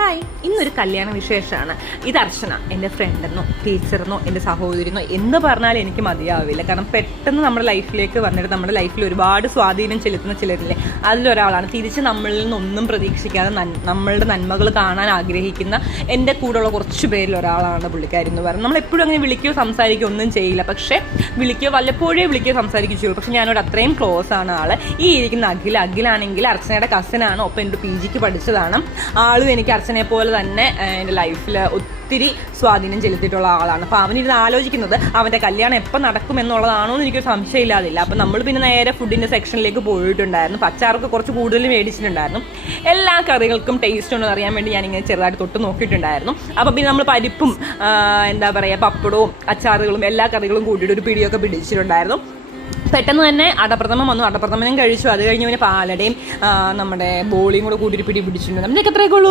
Hi, ഇന്നൊരു കല്യാണ വിശേഷമാണ്. ഇത് അർച്ചന, എൻ്റെ ഫ്രണ്ടെന്നോ ടീച്ചറെന്നോ എൻ്റെ സഹോദരിന്നോ എന്ന് പറഞ്ഞാൽ എനിക്ക് മതിയാവില്ല. കാരണം പെട്ടെന്ന് നമ്മുടെ ലൈഫിലേക്ക് വന്നിട്ട് നമ്മുടെ ലൈഫിൽ ഒരുപാട് സ്വാധീനം ചെലുത്തുന്ന ചിലരില്ലേ, അതിലൊരാളാണ്. തിരിച്ച് നമ്മളിൽ നിന്നൊന്നും പ്രതീക്ഷിക്കാതെ നമ്മളുടെ നന്മകൾ കാണാൻ ആഗ്രഹിക്കുന്ന എൻ്റെ കൂടെയുള്ള കുറച്ച് പേരിൽ ഒരാളാണ് പുള്ളിക്കാരി എന്ന് പറയുന്നത്. നമ്മളെപ്പോഴും അങ്ങനെ വിളിക്കുകയോ സംസാരിക്കുകയോ ഒന്നും ചെയ്യില്ല, പക്ഷേ വിളിക്കുകയോ വല്ലപ്പോഴേ വിളിക്കുകയോ സംസാരിക്കുകയോ ചെയ്യുള്ളൂ. പക്ഷേ ഞാനോട് അത്രയും ക്ലോസ് ആണ് ആൾ. ഈ ഇരിക്കുന്ന അഖിലാണെങ്കിൽ അർച്ചനയുടെ കസിനാണ്, ഒപ്പം എൻ്റെ PGക്ക് പഠിച്ചതാണ്. ആളും എനിക്ക് അർച്ചനയെ പോലെ തന്നെ എൻ്റെ ലൈഫിൽ ഒത്തിരി സ്വാധീനം ചെലുത്തിയിട്ടുള്ള ആളാണ്. അപ്പോൾ അവനിരുന്ന് ആലോചിക്കുന്നത് അവൻ്റെ കല്യാണം എപ്പോൾ നടക്കുമെന്നുള്ളതാണോ എന്ന് എനിക്കൊരു സംശയമില്ലാതില്ല. അപ്പോൾ നമ്മൾ പിന്നെ നേരെ ഫുഡിൻ്റെ സെക്ഷനിലേക്ക് പോയിട്ടുണ്ടായിരുന്നു. പച്ചാർക്ക് കുറച്ച് കൂടുതൽ മേടിച്ചിട്ടുണ്ടായിരുന്നു. എല്ലാ കറികൾക്കും ടേസ്റ്റ് ഉണ്ടോ അറിയാൻ വേണ്ടി ഞാനിങ്ങനെ ചെറുതായിട്ട് തൊട്ട് നോക്കിയിട്ടുണ്ടായിരുന്നു. അപ്പോൾ പിന്നെ നമ്മൾ പരിപ്പും എന്താ പറയുക പപ്പടവും അച്ചാറുകളും എല്ലാ കറികളും കൂട്ടിയിട്ട് ഒരു പിടിയൊക്കെ പിടിച്ചിട്ടുണ്ടായിരുന്നു. പെട്ടെന്ന് തന്നെ അടപ്രഥമം വന്നു. അടപ്രഥമനും കഴിച്ചു. അത് കഴിഞ്ഞ് പിന്നെ പാലടയും നമ്മുടെ ബോളിയും കൂടെ കൂട്ടിയിട്ട് പിടിച്ചിട്ടുണ്ട്. നമുക്ക് എത്രയൊക്കെ ഉള്ളൂ.